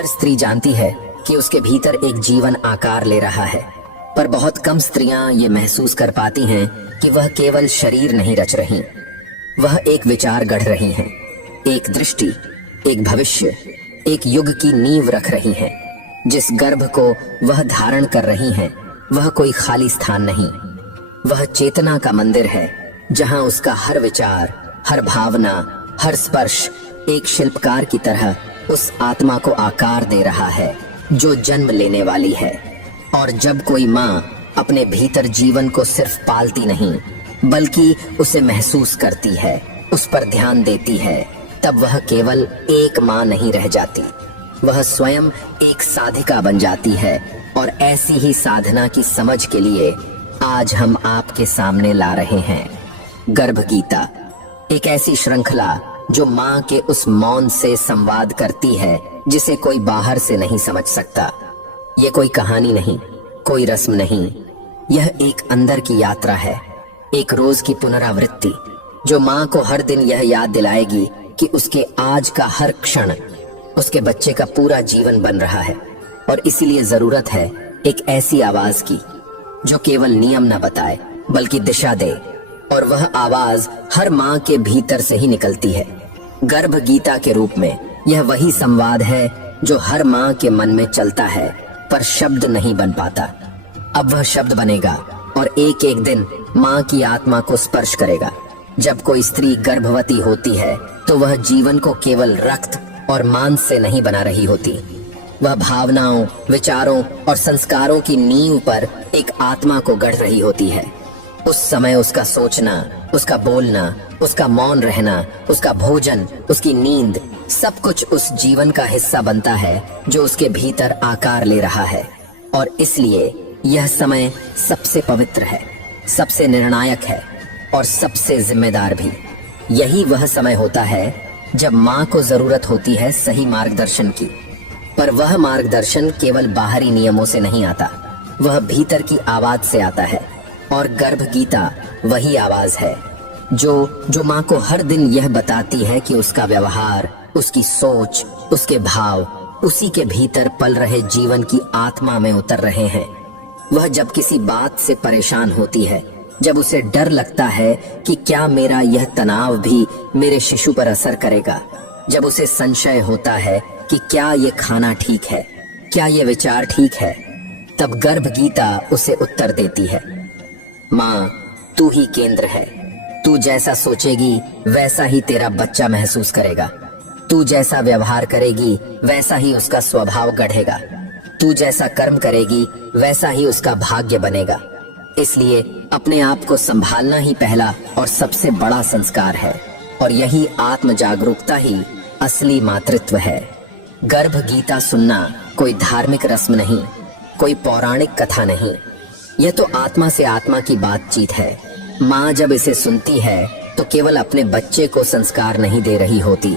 हर स्त्री जानती है कि उसके भीतर एक जीवन आकार ले रहा है, पर बहुत कम स्त्रियां ये महसूस कर पाती हैं कि वह केवल शरीर नहीं रच रही, वह एक विचार गढ़ रही हैं, एक दृष्टि, एक भविष्य, एक युग की नींव रख रही हैं। जिस गर्भ को वह धारण कर रही हैं, वह कोई खाली स्थान नहीं, वह चेतना का मंदिर है, जहां उसका हर विचार, हर भावना, हर स्पर्श एक शिल्पकार की तरह उस आत्मा को आकार दे रहा है जो जन्म लेने वाली है। और जब कोई माँ अपने भीतर जीवन को सिर्फ पालती नहीं, बल्कि उसे महसूस करती है, उस पर ध्यान देती है, तब वह केवल एक माँ नहीं रह जाती, वह स्वयं एक साधिका बन जाती है। और ऐसी ही साधना की समझ के लिए आज हम आपके सामने ला रहे हैं गर्भ गीता, एक ऐसी श्रृंखला जो माँ के उस मौन से संवाद करती है जिसे कोई बाहर से नहीं समझ सकता। ये कोई कहानी नहीं, कोई रस्म नहीं, यह एक अंदर की यात्रा है, एक रोज की पुनरावृत्ति जो माँ को हर दिन यह याद दिलाएगी कि उसके आज का हर क्षण उसके बच्चे का पूरा जीवन बन रहा है। और इसीलिए जरूरत है एक ऐसी आवाज की जो केवल नियम न बताए बल्कि दिशा दे, और वह आवाज हर माँ के भीतर से ही निकलती है। गर्भ गीता के रूप में यह वही संवाद है जो हर माँ के मन में चलता है, पर शब्द नहीं बन पाता। अब वह शब्द बनेगा और एक एक दिन माँ की आत्मा को स्पर्श करेगा। जब कोई स्त्री गर्भवती होती है तो वह जीवन को केवल रक्त और मांस से नहीं बना रही होती, वह भावनाओं, विचारों और संस्कारों की नींव पर एक आत्मा को गढ़ रही होती है। उस समय उसका सोचना, उसका बोलना, उसका मौन रहना, उसका भोजन, उसकी नींद, सब कुछ उस जीवन का हिस्सा बनता है जो उसके भीतर आकार ले रहा है। और इसलिए यह समय सबसे पवित्र है, सबसे निर्णायक है और सबसे जिम्मेदार भी। यही वह समय होता है जब माँ को जरूरत होती है सही मार्गदर्शन की, पर वह मार्गदर्शन केवल बाहरी नियमों से नहीं आता, वह भीतर की आवाज से आता है। और गर्भ गीता वही आवाज है जो माँ को हर दिन यह बताती है कि उसका व्यवहार, उसकी सोच, उसके भाव उसी के भीतर पल रहे जीवन की आत्मा में उतर रहे हैं। वह जब किसी बात से परेशान होती है, जब उसे डर लगता है कि क्या मेरा यह तनाव भी मेरे शिशु पर असर करेगा, जब उसे संशय होता है कि क्या ये खाना ठीक है, क्या ये विचार ठीक है, तब गर्भ गीता उसे उत्तर देती है, माँ तू ही केंद्र है, तू जैसा सोचेगी वैसा ही तेरा बच्चा महसूस करेगा, तू जैसा व्यवहार करेगी वैसा ही उसका स्वभाव गढ़ेगा, तू जैसा कर्म करेगी वैसा ही उसका भाग्य बनेगा। इसलिए अपने आप को संभालना ही पहला और सबसे बड़ा संस्कार है, और यही आत्म जागरूकता ही असली मातृत्व है। गर्भ गीता सुनना कोई धार्मिक रस्म नहीं, कोई पौराणिक कथा नहीं, यह तो आत्मा से आत्मा की बातचीत है। माँ जब इसे सुनती है तो केवल अपने बच्चे को संस्कार नहीं दे रही होती,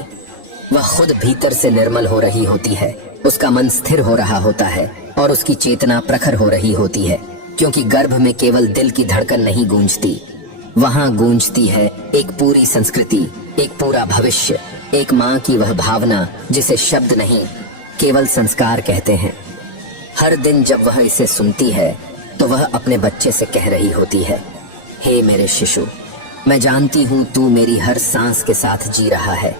वह खुद भीतर से निर्मल हो रही होती है, उसका मन स्थिर हो रहा होता है और उसकी चेतना प्रखर हो रही होती है। क्योंकि गर्भ में केवल दिल की धड़कन नहीं गूंजती, वहां गूंजती है एक पूरी संस्कृति, एक पूरा भविष्य, एक माँ की वह भावना जिसे शब्द नहीं केवल संस्कार कहते हैं। हर दिन जब वह इसे सुनती है तो वह अपने बच्चे से कह रही होती है, हे मेरे शिशु, मैं जानती हूँ तू मेरी हर सांस के साथ जी रहा है,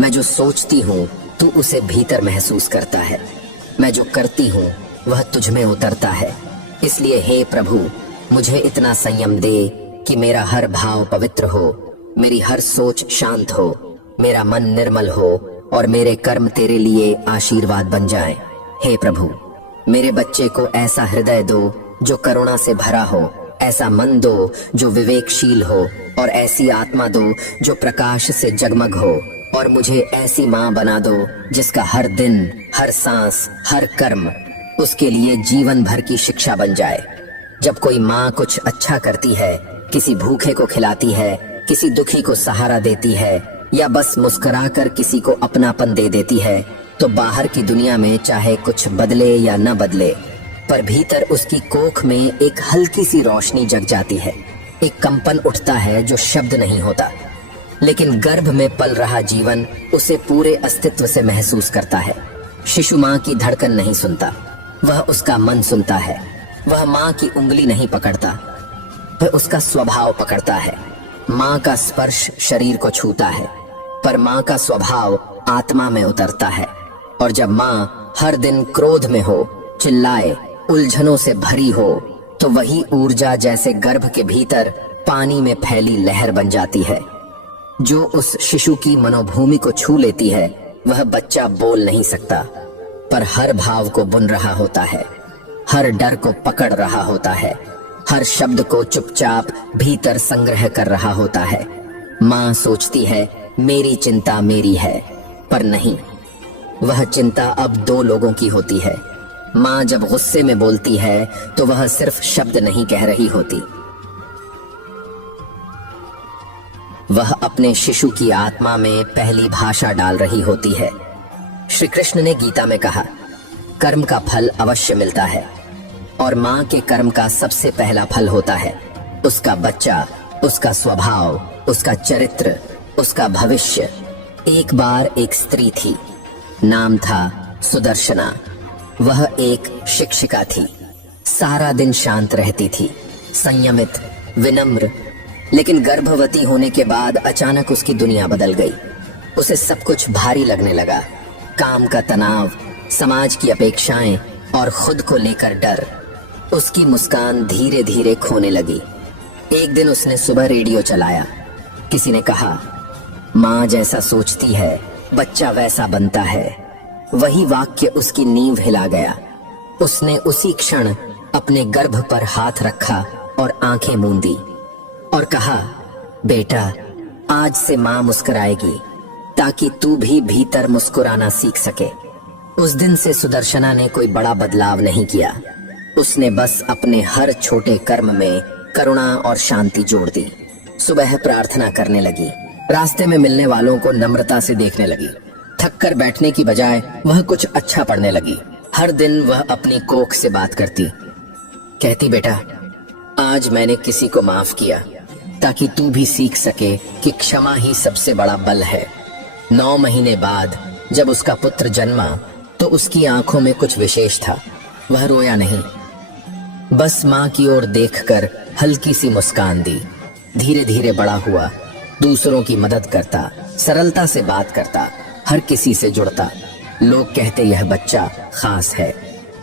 मैं जो सोचती हूँ तू उसे भीतर महसूस करता है, मैं जो करती हूँ वह तुझ में उतरता है। इसलिए हे प्रभु, मुझे इतना संयम दे कि मेरा हर भाव पवित्र हो, मेरी हर सोच शांत हो, मेरा मन निर्मल हो और मेरे कर्म तेरे लिए आशीर्वाद बन जाएं। हे प्रभु, मेरे बच्चे को ऐसा हृदय दो जो करुणा से भरा हो, ऐसा मन दो जो विवेकशील हो, और ऐसी आत्मा दो जो प्रकाश से जगमग हो, और मुझे ऐसी माँ बना दो जिसका हर दिन, हर सांस, हर कर्म उसके लिए जीवन भर की शिक्षा बन जाए। जब कोई माँ कुछ अच्छा करती है, किसी भूखे को खिलाती है, किसी दुखी को सहारा देती है, या बस मुस्कुराकर किसी को अपनापन दे देती है, तो बाहर की दुनिया में चाहे कुछ बदले या न बदले, पर भीतर उसकी कोख में एक हल्की सी रोशनी जग जाती है, एक कंपन उठता है जो शब्द नहीं होता, लेकिन गर्भ में पल रहा जीवन उसे पूरे अस्तित्व से महसूस करता है। शिशु माँ की धड़कन नहीं सुनता, वह उसका मन सुनता है। वह माँ की उंगली नहीं पकड़ता, वह उसका स्वभाव पकड़ता है। माँ का स्पर्श शरीर को छूता है, पर माँ का स्वभाव आत्मा में उतरता है। और जब माँ हर दिन क्रोध में हो, चिल्लाए, उलझनों से भरी हो, तो वही ऊर्जा जैसे गर्भ के भीतर पानी में फैली लहर बन जाती है, जो उस शिशु की मनोभूमि को छू लेती है। वह बच्चा बोल नहीं सकता, पर हर भाव को बुन रहा होता है, हर डर को पकड़ रहा होता है, हर शब्द को चुपचाप भीतर संग्रह कर रहा होता है। माँ सोचती है मेरी चिंता मेरी है, पर नहीं, वह चिंता अब दो लोगों की होती है। माँ जब गुस्से में बोलती है तो वह सिर्फ शब्द नहीं कह रही होती, वह अपने शिशु की आत्मा में पहली भाषा डाल रही होती है। श्री कृष्ण ने गीता में कहा, कर्म का फल अवश्य मिलता है, और माँ के कर्म का सबसे पहला फल होता है उसका बच्चा, उसका स्वभाव, उसका चरित्र, उसका भविष्य। एक बार एक स्त्री थी, नाम था सुदर्शना। वह एक शिक्षिका थी, सारा दिन शांत रहती थी, संयमित, विनम्र। लेकिन गर्भवती होने के बाद अचानक उसकी दुनिया बदल गई। उसे सब कुछ भारी लगने लगा, काम का तनाव, समाज की अपेक्षाएं और खुद को लेकर डर। उसकी मुस्कान धीरे धीरे खोने लगी। एक दिन उसने सुबह रेडियो चलाया। किसी ने कहा, माँ जैसा सोचती है बच्चा वैसा बनता है। वही वाक्य उसकी नींव हिला गया। उसने उसी क्षण अपने गर्भ पर हाथ रखा और आंखें मूंदी और कहा, बेटा, आज से माँ मुस्कुराएगी ताकि तू भी भीतर मुस्कुराना सीख सके। उस दिन से सुदर्शना ने कोई बड़ा बदलाव नहीं किया। उसने बस अपने हर छोटे कर्म में करुणा और शांति जोड़ दी। सुबह प्रार्थना करने लगी, रास्ते में मिलने वालों को नम्रता से देखने लगी, थक कर बैठने की बजाय वह कुछ अच्छा पढ़ने लगी। हर दिन वह अपनी कोख से बात करती, कहती, बेटा, आज मैंने किसी को माफ किया ताकि तू भी सीख सके कि क्षमा ही सबसे बड़ा बल है। 9 महीने बाद जब उसका पुत्र जन्मा तो उसकी आंखों में कुछ विशेष था। वह रोया नहीं, बस माँ की ओर देखकर हल्की सी मुस्कान दी। धीरे धीरे बड़ा हुआ, दूसरों की मदद करता, सरलता से बात करता, हर किसी से जुड़ता। लोग कहते यह बच्चा खास है,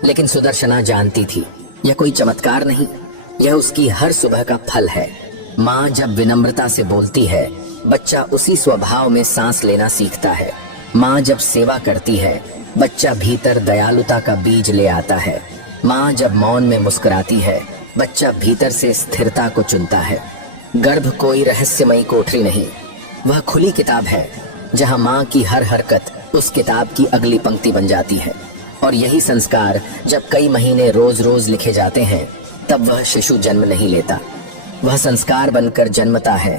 लेकिन सुदर्शना जानती थी यह कोई चमत्कार नहीं, यह उसकी हर सुबह का फल है। माँ जब विनम्रता से बोलती है, बच्चा उसी स्वभाव में सांस लेना सीखता है। माँ जब सेवा करती है, बच्चा भीतर दयालुता का बीज ले आता है। माँ जब मौन में मुस्कुराती है, बच्चा भीतर से स्थिरता को चुनता है। गर्भ कोई रहस्यमयी कोठरी नहीं, वह खुली किताब है जहाँ माँ की हर हरकत उस किताब की अगली पंक्ति बन जाती है। और यही संस्कार जब कई महीने रोज रोज लिखे जाते हैं, तब वह शिशु जन्म नहीं लेता, वह संस्कार बनकर जन्मता है।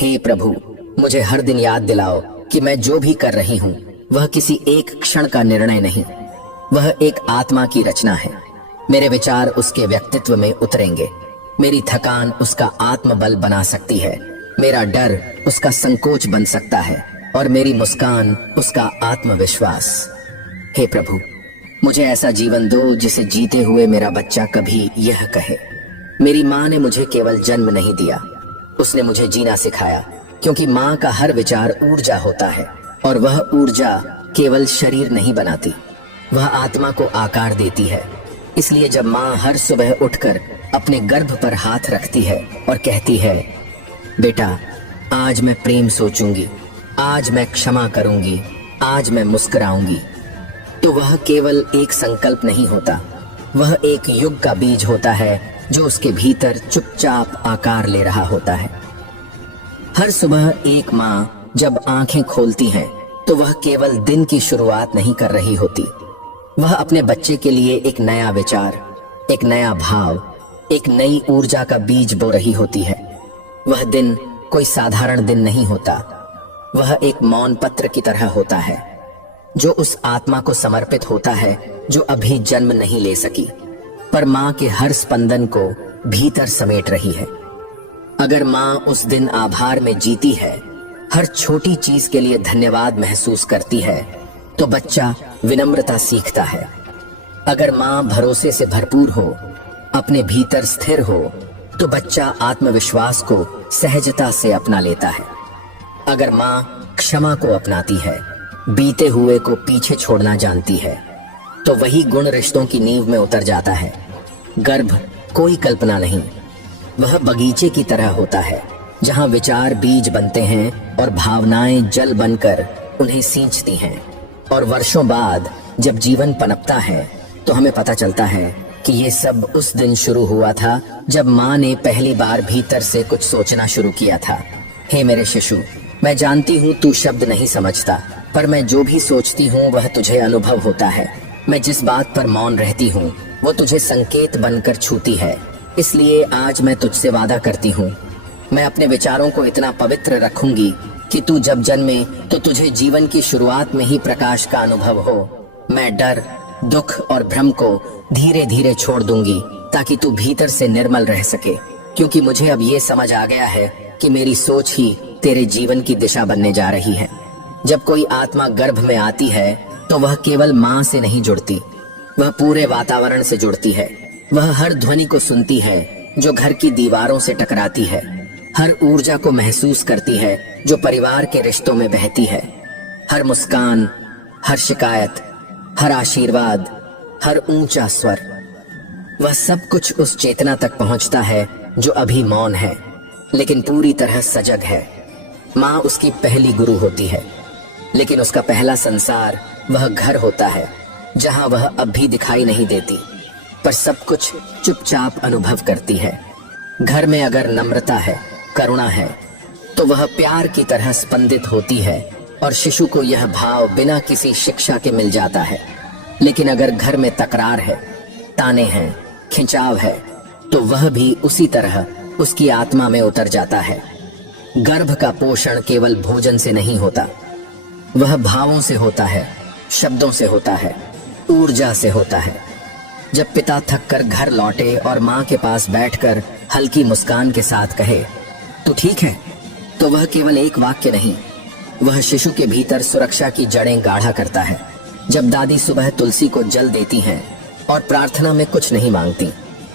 हे प्रभु, मुझे हर दिन याद दिलाओ कि मैं जो भी कर रही हूँ वह किसी एक क्षण का निर्णय नहीं, वह एक आत्मा की रचना है। मेरे विचार उसके व्यक्तित्व में उतरेंगे, मेरी थकान उसका आत्मबल बना सकती है, मेरा डर उसका संकोच बन सकता है, और मेरी मुस्कान उसका आत्मविश्वास। हे प्रभु, मुझे ऐसा जीवन दो जिसे जीते हुए मेरा बच्चा कभी यह कहे, मेरी माँ ने मुझे केवल जन्म नहीं दिया, उसने मुझे जीना सिखाया। क्योंकि माँ का हर विचार ऊर्जा होता है, और वह ऊर्जा केवल शरीर नहीं बनाती, वह आत्मा को आकार देती है। इसलिए जब माँ हर सुबह उठकर अपने गर्भ पर हाथ रखती है और कहती है, बेटा, आज मैं प्रेम सोचूंगी, आज मैं क्षमा करूंगी, आज मैं मुस्कुराऊंगी, तो वह केवल एक संकल्प नहीं होता, वह एक युग का बीज होता है जो उसके भीतर चुपचाप आकार ले रहा होता है। हर सुबह एक माँ जब आंखें खोलती है तो वह केवल दिन की शुरुआत नहीं कर रही होती, वह अपने बच्चे के लिए एक नया विचार, एक नया भाव, एक नई ऊर्जा का बीज बो रही होती है। वह दिन कोई साधारण दिन नहीं होता, वह एक मौन पत्र की तरह होता है जो उस आत्मा को समर्पित होता है जो अभी जन्म नहीं ले सकी, पर माँ के हर स्पंदन को भीतर समेट रही है। अगर माँ उस दिन आभार में जीती है, हर छोटी चीज के लिए धन्यवाद महसूस करती है, तो बच्चा विनम्रता सीखता है। अगर माँ भरोसे से भरपूर हो, अपने भीतर स्थिर हो, तो बच्चा आत्मविश्वास को सहजता से अपना लेता है। अगर माँ क्षमा को अपनाती है, बीते हुए को पीछे छोड़ना जानती है, तो वही गुण रिश्तों की नींव में उतर जाता है। गर्भ कोई कल्पना नहीं, वह बगीचे की तरह होता है जहाँ विचार बीज बनते हैं और भावनाएं जल बनकर उन्हें सींचती हैं। और वर्षों बाद जब जीवन पनपता है तो हमें पता चलता है कि ये सब उस दिन शुरू हुआ था जब माँ ने पहली बार भीतर से कुछ सोचना शुरू किया था। हे मेरे शिशु, मैं जानती हूँ तू शब्द नहीं समझता, पर मैं जो भी सोचती हूँ वह तुझे अनुभव होता है। मैं जिस बात पर मौन रहती हूँ वो तुझे संकेत बनकर छूती है। इसलिए आज मैं तुझसे वादा करती हूँ, मैं अपने विचारों को इतना पवित्र रखूंगी कि तू जब जन्मे तो तुझे जीवन की शुरुआत में ही प्रकाश का अनुभव हो। मैं डर, दुख और भ्रम को धीरे धीरे छोड़ दूंगी ताकि तू भीतर से निर्मल रह सके, क्योंकि मुझे अब ये समझ आ गया है कि मेरी सोच ही तेरे जीवन की दिशा बनने जा रही है। जब कोई आत्मा गर्भ में आती है तो वह केवल माँ से नहीं जुड़ती, वह पूरे वातावरण से जुड़ती है। वह हर ध्वनि को सुनती है जो घर की दीवारों से टकराती है, हर ऊर्जा को महसूस करती है जो परिवार के रिश्तों में बहती है। हर मुस्कान, हर शिकायत, हर आशीर्वाद, हर ऊंचा स्वर, वह सब कुछ उस चेतना तक पहुंचता है जो अभी मौन है लेकिन पूरी तरह सजग है। माँ उसकी पहली गुरु होती है, लेकिन उसका पहला संसार वह घर होता है जहां वह अब भी दिखाई नहीं देती, पर सब कुछ चुपचाप अनुभव करती है। घर में अगर नम्रता है, करुणा है, तो वह प्यार की तरह स्पंदित होती है और शिशु को यह भाव बिना किसी शिक्षा के मिल जाता है। लेकिन अगर घर में तकरार है, ताने हैं, खिंचाव है, तो वह भी उसी तरह उसकी आत्मा में उतर जाता है। गर्भ का पोषण केवल भोजन से नहीं होता, वह भावों से होता है, शब्दों से होता है, ऊर्जा से होता है। जब पिता थककर घर लौटे और माँ के पास बैठकर हल्की मुस्कान के साथ कहे, "तू ठीक है?" तो वह केवल एक वाक्य नहीं, वह शिशु के भीतर सुरक्षा की जड़ें गाढ़ा करता है। जब दादी सुबह तुलसी को जल देती हैं और प्रार्थना में कुछ नहीं मांगती,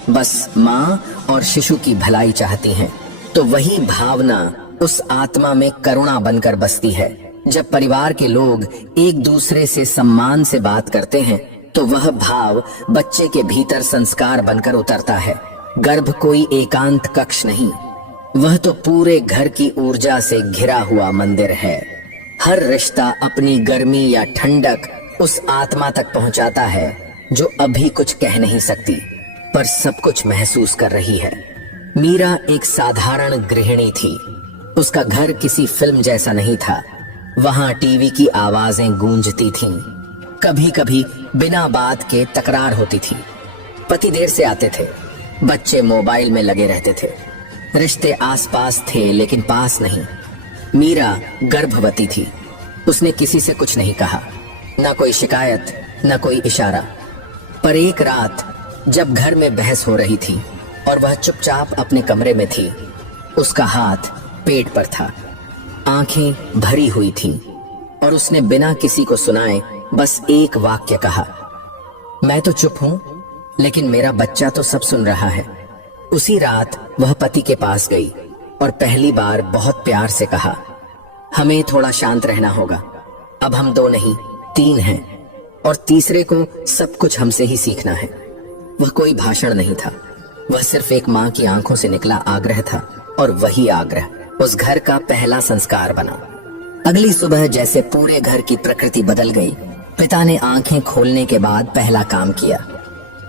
बस माँ और शिशु की भलाई चाहती हैं, तो वही भावना उस आत्मा में करुणा बनकर बसती है। जब परिवार के लोग एक दूसरे से सम्मान से बात करते हैं, तो वह भाव बच्चे के भीतर संस्कार बनकर उतरता है। गर्भ कोई एकांत कक्ष नहीं, वह तो पूरे घर की ऊर्जा से घिरा हुआ मंदिर है। हर रिश्ता अपनी गर्मी या ठंडक उस आत्मा तक पहुंचाता है जो अभी कुछ कह नहीं सकती, पर सब कुछ महसूस कर रही है। मीरा एक साधारण गृहिणी थी। उसका घर किसी फिल्म जैसा नहीं था। वहां टीवी की आवाजें गूंजती थीं। कभी कभी बिना बात के तकरार होती थी। पति देर से आते थे, बच्चे मोबाइल में लगे रहते थे, रिश्ते आसपास थे लेकिन पास नहीं। मीरा गर्भवती थी। उसने किसी से कुछ नहीं कहा, ना कोई शिकायत, ना कोई इशारा। पर एक रात जब घर में बहस हो रही थी और वह चुपचाप अपने कमरे में थी, उसका हाथ पेट पर था, आंखें भरी हुई थीं और उसने बिना किसी को सुनाए बस एक वाक्य कहा, "मैं तो चुप हूं, लेकिन मेरा बच्चा तो सब सुन रहा है।" उसी रात वह पति के पास गई और पहली बार बहुत प्यार से कहा, "हमें थोड़ा शांत रहना होगा। अब हम 2 नहीं 3 हैं और तीसरे को सब कुछ हमसे ही सीखना है।" वह कोई भाषण नहीं था, वह सिर्फ एक माँ की आंखों से निकला आग्रह था, और वही आग्रह उस घर का पहला संस्कार बना। अगली सुबह जैसे पूरे घर की प्रकृति बदल गई। पिता ने आंखें खोलने के बाद पहला काम किया।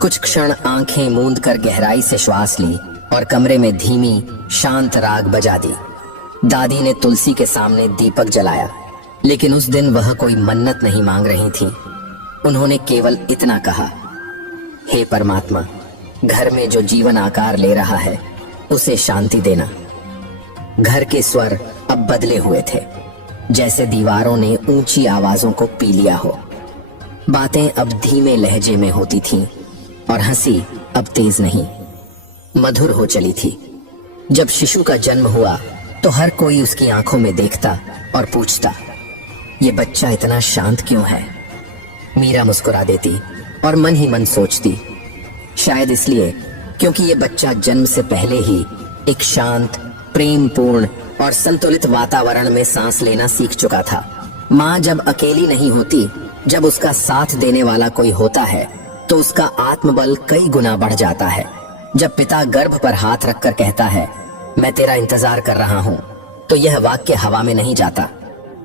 कुछ क्षण आंखें मूंद कर गहराई से श्वास ली और कमरे में धीमी शांत राग बजा दी। दादी ने तुलसी के सामने दीपक जलाया, लेकिन उस दिन वह कोई मन्नत नहीं मांग रही थी। उन्होंने केवल इतना कहा, "हे परमात्मा, घर में जो जीवन आकार ले रहा है उसे शांति देना।" घर के स्वर अब बदले हुए थे, जैसे दीवारों ने ऊंची आवाजों को पी लिया हो। बातें अब धीमे लहजे में होती थीं और हंसी अब तेज नहीं, मधुर हो चली थी। जब शिशु का जन्म हुआ तो हर कोई उसकी आंखों में देखता और पूछता, "ये बच्चा इतना शांत क्यों है?" मीरा मुस्कुरा देती और मन ही मन सोचती, शायद इसलिए क्योंकि ये बच्चा जन्म से पहले ही एक शांत, प्रेमपूर्ण और संतुलित वातावरण में सांस लेना सीख चुका था। माँ जब अकेली नहीं होती, जब उसका साथ देने वाला कोई होता है, तो उसका आत्मबल कई गुना बढ़ जाता है। जब पिता गर्भ पर हाथ रखकर कहता है, मैं तेरा इंतजार कर रहा हूँ, तो यह वाक्य हवा में नहीं जाता,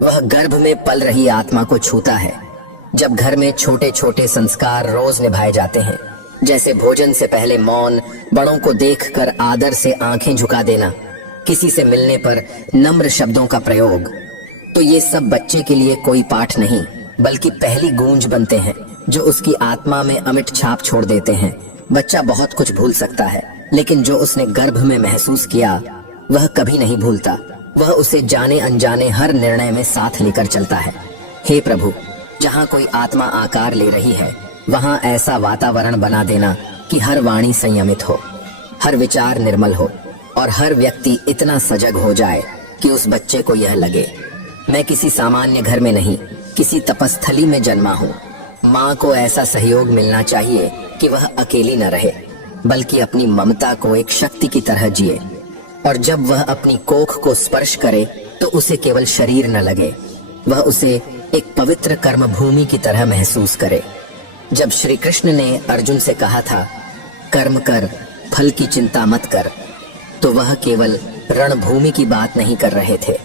वह गर्भ में पल रही आत्मा को छूता है। जब घर में छोटे छोटे संस्कार रोज निभाए जाते हैं, जैसे भोजन से पहले मौन, बड़ों को देखकर आदर से आंखें झुका देना, किसी से मिलने पर नम्र शब्दों का प्रयोग, तो ये सब बच्चे के लिए कोई पाठ नहीं, बल्कि पहली गूंज बनते हैं जो उसकी आत्मा में अमिट छाप छोड़ देते हैं। बच्चा बहुत कुछ भूल सकता है, लेकिन जो उसने गर्भ में महसूस किया वह कभी नहीं भूलता। वह उसे जाने अनजाने हर निर्णय में साथ लेकर चलता है। हे प्रभु, जहाँ कोई आत्मा आकार ले रही है, वहाँ ऐसा वातावरण बना देना कि हर वाणी संयमित हो, हर विचार निर्मल हो और हर व्यक्ति इतना सजग हो जाए कि उस बच्चे को यह लगे, मैं किसी सामान्य घर में नहीं, किसी तपस्थली में जन्मा हूँ। माँ को ऐसा सहयोग मिलना चाहिए कि वह अकेली न रहे, बल्कि अपनी ममता को एक शक्ति की तरह जिए, और जब वह अपनी कोख को स्पर्श करे तो उसे केवल शरीर न लगे, वह उसे एक पवित्र कर्म भूमि की तरह महसूस करे। जब श्री कृष्ण ने अर्जुन से कहा था, कर्म कर, फल की चिंता मत कर, तो वह केवल रणभूमि की बात नहीं कर रहे थे,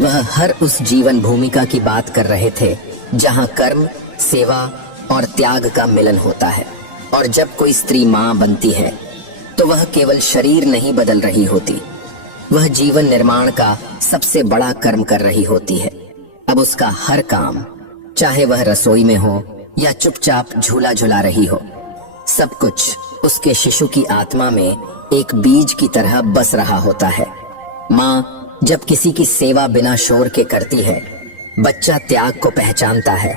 वह हर उस जीवन भूमिका की बात कर रहे थे जहाँ कर्म, सेवा और त्याग का मिलन होता है। और जब कोई स्त्री माँ बनती है, तो वह केवल शरीर नहीं बदल रही होती, वह जीवन निर्माण का सबसे बड़ा कर्म कर रही होती है। अब उसका हर काम, चाहे वह रसोई में हो या चुपचाप झूला झुला रही हो, सब कुछ उसके शिशु की आत्मा में एक बीज की तरह बस रहा होता है। माँ जब किसी की सेवा बिना शोर के करती है, बच्चा त्याग को पहचानता है।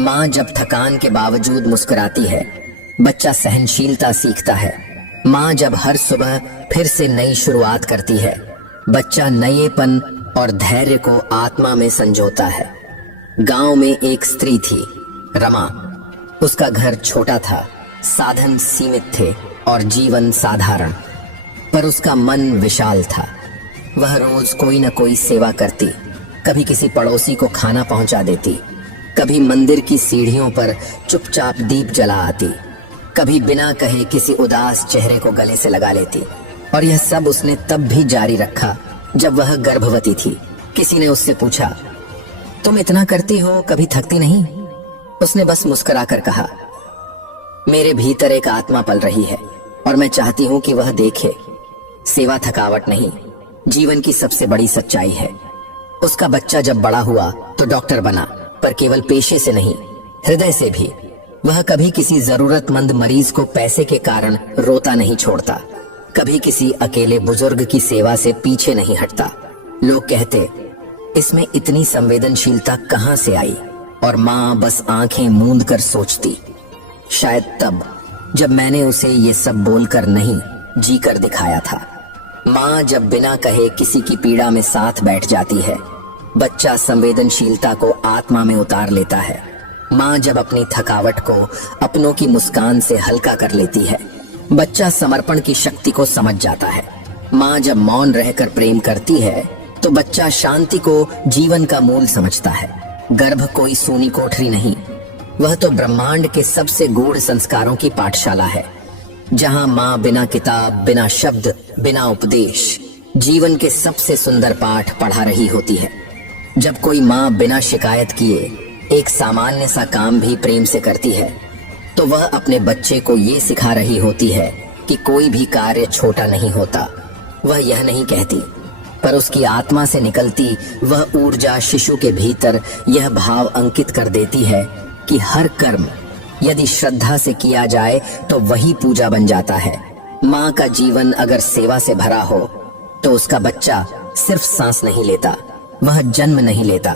माँ जब थकान के बावजूद मुस्कुराती है, बच्चा सहनशीलता सीखता है। माँ जब हर सुबह फिर से नई शुरुआत करती है, बच्चा नएपन और धैर्य को आत्मा में संजोता है। गांव में एक स्त्री थी, रमा। उसका घर छोटा था, साधन सीमित थे और जीवन साधारण, पर उसका मन विशाल था। वह रोज कोई न कोई सेवा करती, कभी किसी पड़ोसी को खाना पहुंचा देती, कभी मंदिर की सीढ़ियों पर चुपचाप दीप जला आती, कभी बिना कहे किसी उदास चेहरे को गले से लगा लेती। और यह सब उसने तब भी जारी रखा जब वह गर्भवती थी। किसी ने उससे पूछा, तुम इतना करती हो, कभी थकती नहीं? उसने बस मुस्कुराकर कहा, मेरे भीतर एक आत्मा पल रही है और मैं चाहती हूँ कि वह देखे। सेवा थकावट नहीं, जीवन की सबसे बड़ी सच्चाई है। उसका बच्चा जब बड़ा हुआ तो डॉक्टर बना, पर केवल पेशे से नहीं, हृदय से भी। वह कभी किसी जरूरतमंद मरीज को पैसे के कारण रोता नहीं छोड़ता, कभी किसी अकेले बुजुर्ग की सेवा से पीछे नहीं हटता। लोग कहते, इसमें इतनी संवेदनशीलता कहाँ से आई? और माँ बस आंखें मूंद कर सोचती, शायद तब जब मैंने उसे ये सब बोलकर नहीं, जी कर दिखाया था। माँ जब बिना कहे किसी की पीड़ा में साथ बैठ जाती है, बच्चा संवेदनशीलता को आत्मा में उतार लेता है। माँ जब अपनी थकावट को अपनों की मुस्कान से हल्का कर लेती है, बच्चा समर्पण की शक्ति को समझ जाता है। माँ जब मौन रहकर प्रेम करती है, तो बच्चा शांति को जीवन का मूल समझता है। गर्भ कोई सूनी कोठरी नहीं, वह तो ब्रह्मांड के सबसे गूढ़ संस्कारों की पाठशाला है, जहाँ माँ बिना किताब, बिना शब्द, बिना उपदेश जीवन के सबसे सुंदर पाठ पढ़ा रही होती है। जब कोई माँ बिना शिकायत किए एक सामान्य सा काम भी प्रेम से करती है, तो वह अपने बच्चे को ये सिखा रही होती है कि कोई भी कार्य छोटा नहीं होता। वह यह नहीं कहती, पर उसकी आत्मा से निकलती वह ऊर्जा शिशु के भीतर यह भाव अंकित कर देती है कि हर कर्म यदि श्रद्धा से किया जाए तो वही पूजा बन जाता है। माँ का जीवन अगर सेवा से भरा हो, तो उसका बच्चा सिर्फ सांस नहीं लेता, वह जन्म नहीं लेता,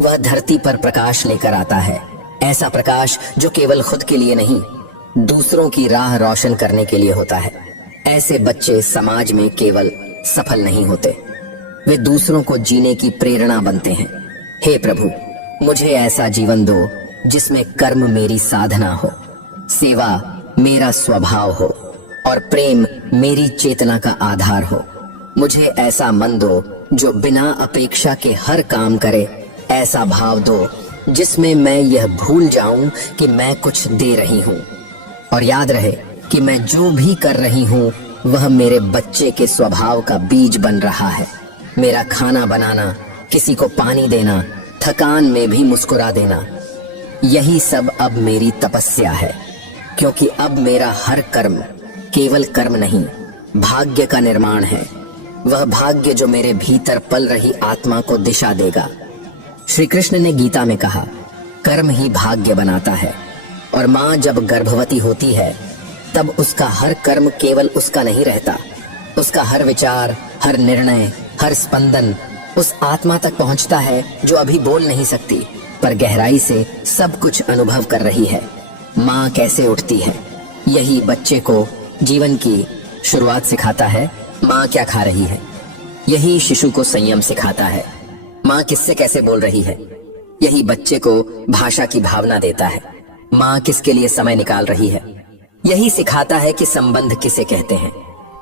वह धरती पर प्रकाश लेकर आता है। ऐसा प्रकाश जो केवल खुद के लिए नहीं, दूसरों की राह रोशन करने के लिए होता है। ऐसे बच्चे समाज में केवल सफल नहीं होते, वे दूसरों को जीने की प्रेरणा बनते हैं। हे प्रभु, मुझे ऐसा जीवन दो जिसमें कर्म मेरी साधना हो, सेवा मेरा स्वभाव हो और प्रेम मेरी चेतना का आधार हो। मुझे ऐसा मन दो जो बिना अपेक्षा के हर काम करे, ऐसा भाव दो जिसमें मैं यह भूल जाऊं कि मैं कुछ दे रही हूं, और याद रहे कि मैं जो भी कर रही हूं वह मेरे बच्चे के स्वभाव का बीज बन रहा है। मेरा खाना बनाना, किसी को पानी देना, थकान में भी मुस्कुरा देना, यही सब अब मेरी तपस्या है, क्योंकि अब मेरा हर कर्म केवल कर्म नहीं, भाग्य का निर्माण है। वह भाग्य जो मेरे भीतर पल रही आत्मा को दिशा देगा। श्री कृष्ण ने गीता में कहा, कर्म ही भाग्य बनाता है। और माँ जब गर्भवती होती है तब उसका हर कर्म केवल उसका नहीं रहता, उसका हर विचार, हर निर्णय, हर स्पंदन उस आत्मा तक पहुंचता है जो अभी बोल नहीं सकती पर गहराई से सब कुछ अनुभव कर रही है। माँ कैसे उठती है, यही बच्चे को जीवन की शुरुआत सिखाता है। माँ क्या खा रही है, यही शिशु को संयम सिखाता है। माँ किससे कैसे बोल रही है, यही बच्चे को भाषा की भावना देता है। माँ किसके लिए समय निकाल रही है, यही सिखाता है कि संबंध किसे कहते हैं।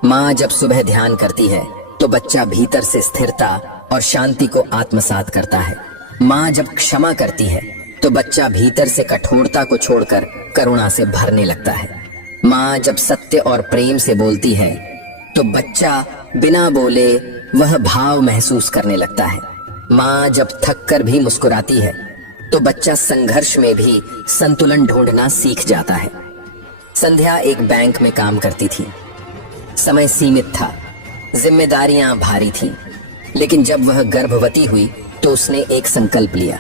माँ जब सुबह ध्यान करती है तो बच्चा भीतर से स्थिरता और शांति को आत्मसात करता है। माँ जब क्षमा करती है तो बच्चा भीतर से कठोरता को छोड़कर करुणा से भरने लगता है। माँ जब सत्य और प्रेम से बोलती है तो बच्चा बिना बोले वह भाव महसूस करने लगता है। माँ जब थक कर भी मुस्कुराती है तो बच्चा संघर्ष में भी संतुलन ढूंढना सीख जाता है। संध्या एक बैंक में काम करती थी। समय सीमित था, जिम्मेदारियां भारी थीं, लेकिन जब वह गर्भवती हुई तो उसने एक संकल्प लिया,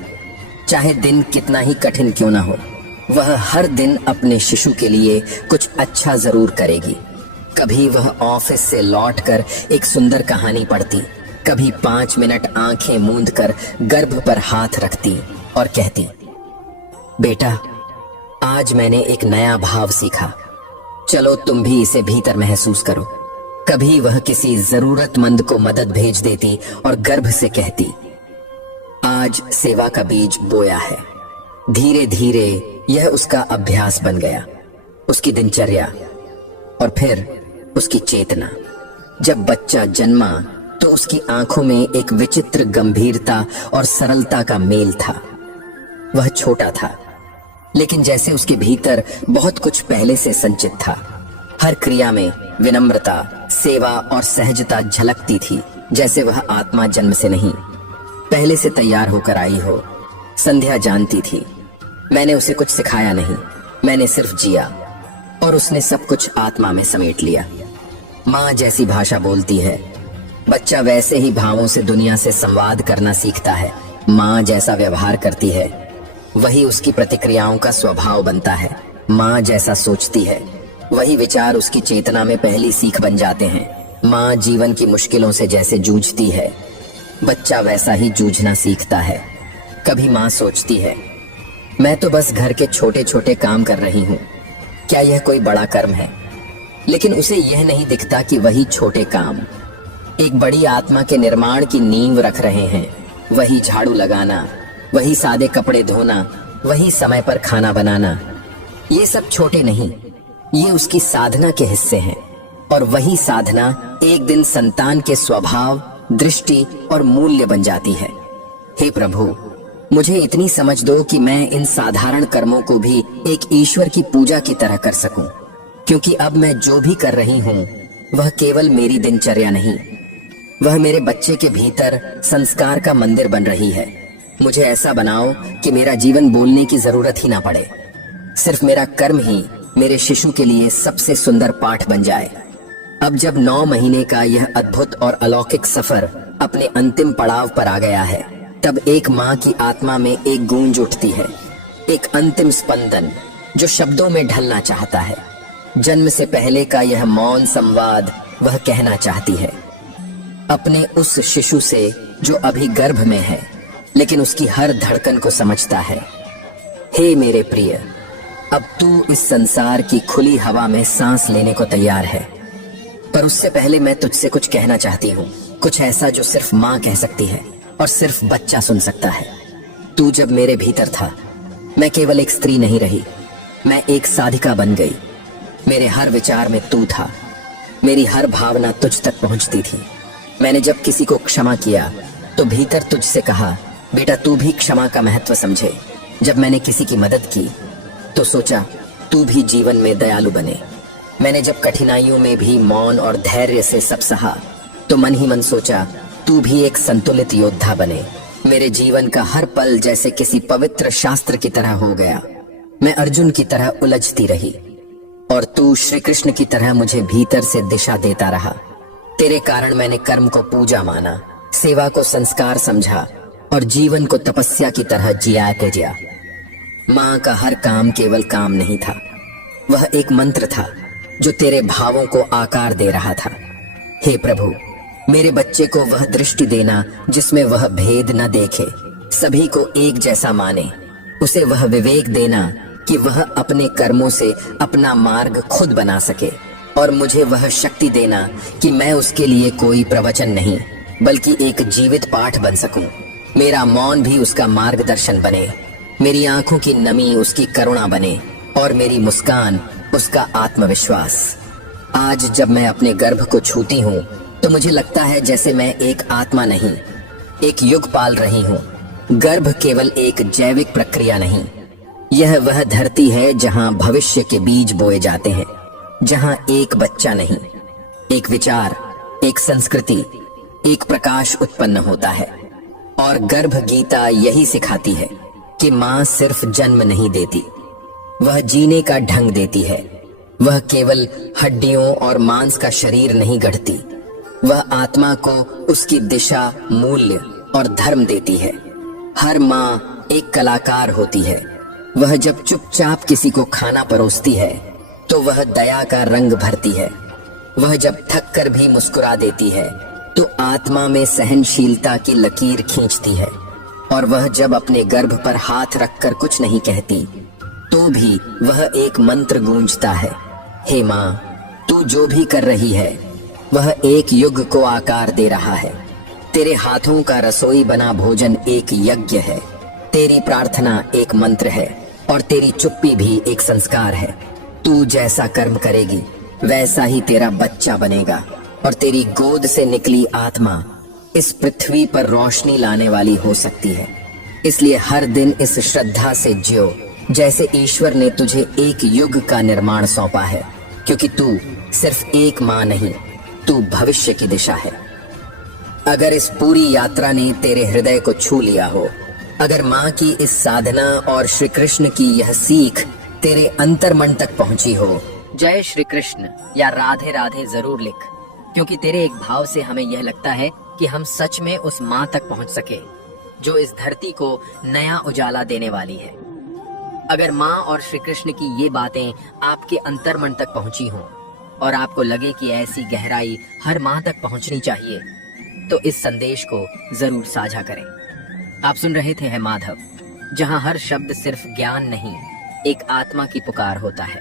चाहे दिन कितना ही कठिन क्यों ना हो, वह हर दिन अपने शिशु के लिए कुछ अच्छा जरूर करेगी। कभी वह ऑफिस से लौटकर एक सुंदर कहानी पढ़ती, कभी 5 मिनट आंखें मूंद कर गर्भ पर हाथ रखती और कहती, बेटा आज मैंने एक नया भाव सीखा, चलो तुम भी इसे भीतर महसूस करो। कभी वह किसी जरूरतमंद को मदद भेज देती और गर्भ से कहती, आज सेवा का बीज बोया है। धीरे धीरे यह उसका अभ्यास बन गया, उसकी दिनचर्या और फिर उसकी चेतना। जब बच्चा जन्मा तो उसकी आंखों में एक विचित्र गंभीरता और सरलता का मेल था। वह छोटा था, लेकिन जैसे उसके भीतर बहुत कुछ पहले से संचित था। हर क्रिया में विनम्रता, सेवा और सहजता झलकती थी, जैसे वह आत्मा जन्म से नहीं, पहले से तैयार होकर आई हो। संध्या जानती थी, मैंने उसे कुछ सिखाया नहीं, मैंने सिर्फ जिया और उसने सब कुछ आत्मा में समेट लिया। माँ जैसी भाषा बोलती है, बच्चा वैसे ही भावों से दुनिया से संवाद करना सीखता है। माँ जैसा व्यवहार करती है वही उसकी प्रतिक्रियाओं का स्वभाव बनता है। माँ जैसा सोचती है वही विचार उसकी चेतना में पहली सीख बन जाते हैं। माँ जीवन की मुश्किलों से जैसे जूझती है, बच्चा वैसा ही जूझना सीखता है। कभी माँ सोचती है, मैं तो बस घर के छोटे छोटे काम कर रही हूँ, क्या यह कोई बड़ा कर्म है? लेकिन उसे यह नहीं दिखता कि वही छोटे काम एक बड़ी आत्मा के निर्माण की नींव रख रहे हैं। वही झाड़ू लगाना, वही सादे कपड़े धोना, वही समय पर खाना बनाना, ये सब छोटे नहीं, ये उसकी साधना के हिस्से हैं। और वही साधना एक दिन संतान के स्वभाव, दृष्टि और मूल्य बन जाती है। हे प्रभु, मुझे इतनी समझ दो कि मैं इन साधारण कर्मों को भी एक ईश्वर की पूजा की तरह कर सकूं, क्योंकि अब मैं जो भी कर रही हूँ वह केवल मेरी दिनचर्या नहीं, वह मेरे बच्चे के भीतर संस्कार का मंदिर बन रही है। मुझे ऐसा बनाओ कि मेरा जीवन बोलने की जरूरत ही ना पड़े, सिर्फ मेरा कर्म ही मेरे शिशु के लिए सबसे सुंदर पाठ बन जाए। अब जब 9 महीने का यह अद्भुत और अलौकिक सफर अपने अंतिम पड़ाव पर आ गया है, तब एक माँ की आत्मा में एक गूंज उठती है, एक अंतिम स्पंदन जो शब्दों में ढलना चाहता है। जन्म से पहले का यह मौन संवाद वह कहना चाहती है अपने उस शिशु से जो अभी गर्भ में है, लेकिन उसकी हर धड़कन को समझता है। हे मेरे प्रिय, अब तू इस संसार की खुली हवा में सांस लेने को तैयार है, पर उससे पहले मैं तुझसे कुछ कहना चाहती हूँ, कुछ ऐसा जो सिर्फ माँ कह सकती है और सिर्फ बच्चा सुन सकता है। तू जब मेरे भीतर था मैं केवल एक स्त्री नहीं रही, मैं एक साधिका बन गई। मेरे हर विचार में तू था, मेरी हर भावना तुझ तक पहुंचती थी। मैंने जब किसी को क्षमा किया तो भीतर तुझसे कहा, बेटा तू भी क्षमा का महत्व समझे। जब मैंने किसी की मदद की तो सोचा तू भी जीवन में दयालु बने। मैंने जब कठिनाइयों में भी मौन और धैर्य से सब सहा तो मन ही मन सोचा तू भी एक संतुलित योद्धा बने। मेरे जीवन का हर पल जैसे किसी पवित्र शास्त्र की तरह हो गया। मैं अर्जुन की तरह उलझती रही और तू श्री कृष्ण की तरह मुझे भीतर से दिशा देता रहा। तेरे कारण मैंने कर्म को पूजा माना, सेवा को संस्कार समझा और जीवन को तपस्या की तरह जिया के जिया। माँ का हर काम केवल काम नहीं था, वह एक मंत्र था जो तेरे भावों को आकार दे रहा था। हे प्रभु, मेरे बच्चे को वह दृष्टि देना जिसमें वह भेद न देखे, सभी को एक जैसा माने। उसे वह विवेक देना कि वह अपने कर्मों से अपना मार्ग खुद बना सके, और मुझे वह शक्ति देना कि मैं उसके लिए कोई प्रवचन नहीं बल्कि एक जीवित पाठ बन सकूं। मेरा मौन भी उसका मार्गदर्शन बने, मेरी आंखों की नमी उसकी करुणा बने और मेरी मुस्कान उसका आत्मविश्वास। आज जब मैं अपने गर्भ को छूती हूँ तो मुझे लगता है जैसे मैं एक आत्मा नहीं, एक युग पाल रही हूँ। गर्भ केवल एक जैविक प्रक्रिया नहीं, यह वह धरती है जहाँ भविष्य के बीज बोए जाते हैं, जहाँ एक बच्चा नहीं, एक विचार, एक संस्कृति, एक प्रकाश उत्पन्न होता है। और गर्भ गीता यही सिखाती है कि माँ सिर्फ जन्म नहीं देती, वह जीने का ढंग देती है। वह केवल हड्डियों और मांस का शरीर नहीं गढ़ती, वह आत्मा को उसकी दिशा, मूल्य और धर्म देती है। हर माँ एक कलाकार होती है। वह जब चुपचाप किसी को खाना परोसती है तो वह दया का रंग भरती है। वह जब थक कर भी मुस्कुरा देती है तो आत्मा में सहनशीलता की लकीर खींचती है। और वह जब अपने गर्भ पर हाथ रखकर कुछ नहीं कहती तो भी वह एक मंत्र गूंजता है, हे माँ, तू जो भी कर रही है वह एक युग को आकार दे रहा है। तेरे हाथों का रसोई बना भोजन एक यज्ञ है, तेरी प्रार्थना एक मंत्र है और तेरी चुप्पी भी एक संस्कार है। तू जैसा कर्म करेगी वैसा ही तेरा बच्चा बनेगा और तेरी गोद से निकली आत्मा इस पृथ्वी पर रोशनी लाने वाली हो सकती है। इसलिए हर दिन इस श्रद्धा से जियो जैसे ईश्वर ने तुझे एक युग का निर्माण सौंपा है, क्योंकि तू सिर्फ एक माँ नहीं, तू भविष्य की दिशा है। अगर इस पूरी यात्रा ने तेरे हृदय को छू लिया हो, अगर माँ की इस साधना और श्री कृष्ण की यह सीख तेरे अंतर्मन तक पहुंची हो, जय श्री कृष्ण या राधे राधे जरूर लिख, क्योंकि तेरे एक भाव से हमें यह लगता है कि हम सच में उस माँ तक पहुंच सके जो इस धरती को नया उजाला देने वाली है। अगर माँ और श्री कृष्ण की ये बातें आपके अंतर्मन तक पहुंची हों और आपको लगे कि ऐसी गहराई हर माँ तक पहुंचनी चाहिए, तो इस संदेश को जरूर साझा करें। आप सुन रहे थे है माधव, जहां हर शब्द सिर्फ ज्ञान नहीं, एक आत्मा की पुकार होता है।